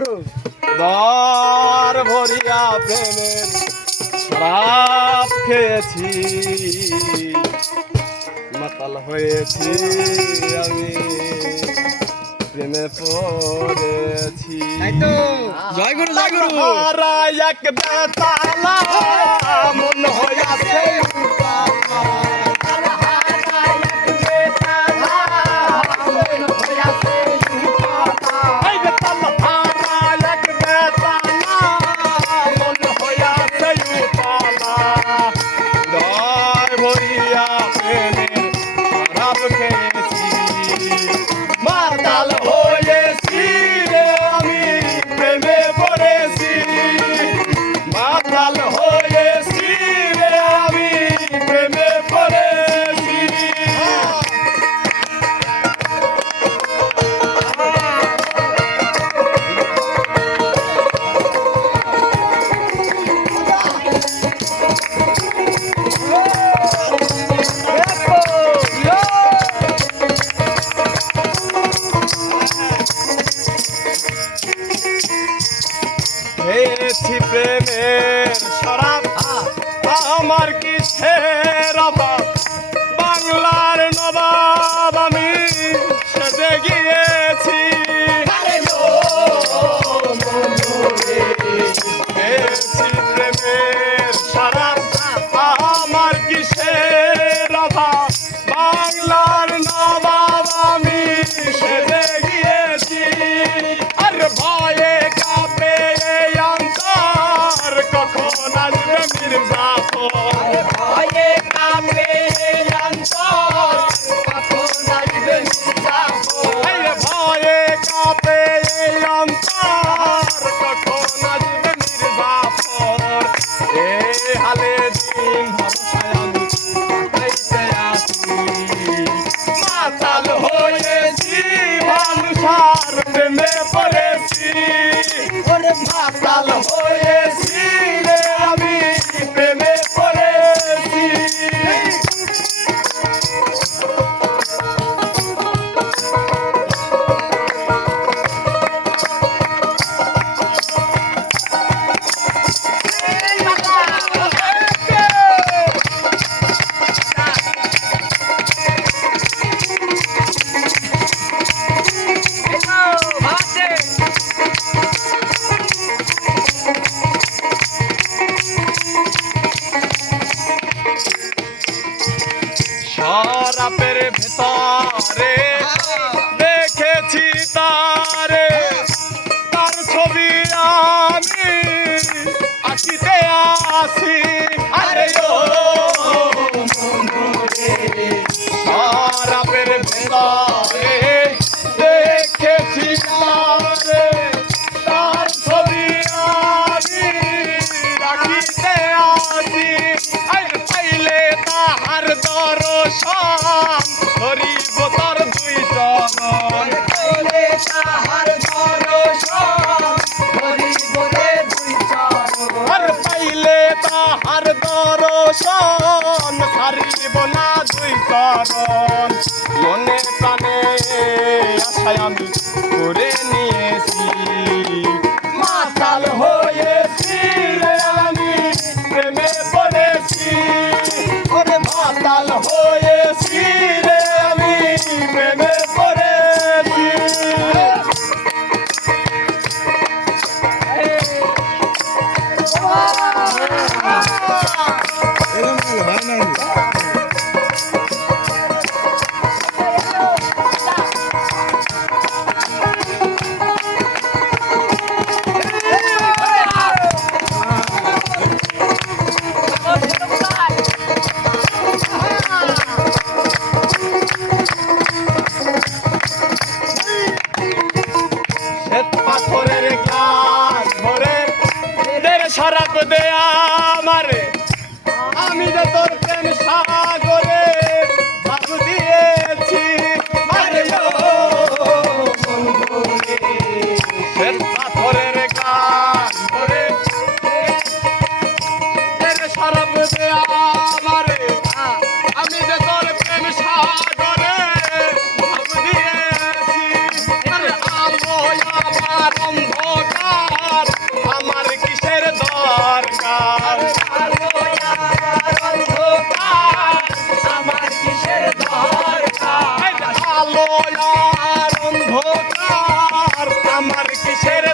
গুরু দর ভরিয়া প্রেমের শরাব খেয়েছি, মাতাল হয়েছি আমি, প্রেমে পড়েছি। জয় গুরু জয় গুরু। এক বেতালা মন হইয়াছে মাতাল হয়েছি রে আমি, প্রেমে পড়েছি। মাতাল হয়েছি রে আমি, প্রেমে পড়েছি। খেয়েছি প্রেমের শরাব, আমার কিসের অভাব, বাংলার নবাব আমি সেজে গিয়েছি। খেয়েছি প্রেমের শরাব, আমার কিসের অভাব, বাংলার নবাব আমি সেজে গিয়েছি। আর ভয়ে কাঁপে অন্তর, কখন আসবে মির্জাফর। ভয়ে কাঁপে অন্তর, কখন আসবে মির্জাফর। ভয়ে কাঁপে অন্তর, কখন আসবে মির্জাফর। এ হালে দিন ভরসায় আমি কাটাইতে আসি, মাতাল হয়েছি মানুষার প্রেমে পড়েছি। ওরে মাতাল হয়েছি রে আমি, প্রেমে পড়েছি। শরাবের ভেতরে দেখেছি তারে, তার ছবি আমি আঁকিতে আসি। আরে ও শরাবের ভেতরে দেখেছি তারে, তার ছবি আমি আঁকিতে আসি। পাইলে তাহার দর্শন ধরিব তার দুই চরণ। পাইলে তাহার দর্শন ধরিব রে দুই চরণ। আর পাইলে তাহার দর্শন ছাড়িব না দুই চরণ। মনে প্রাণে আশায় আমি করে নিয়েছি, মাতাল হয়েছি রে আমি, প্রেমে পড়েছি। ওরে মাতাল হয়েছি রে আমি, প্রেমে পড়েছি। হয় না শরাব দে আমারে, আমি যে তোর প্রেম সাগরে ঝাঁপ দিয়েছি। আরে ও শ্বেত পাথরের গান ভরে শরাব দে আমারে, আমি যে তোর প্রেম সাগরে ঝাঁপ দিয়েছি। আরে আলো আমার অন্ধকার আমার কিসের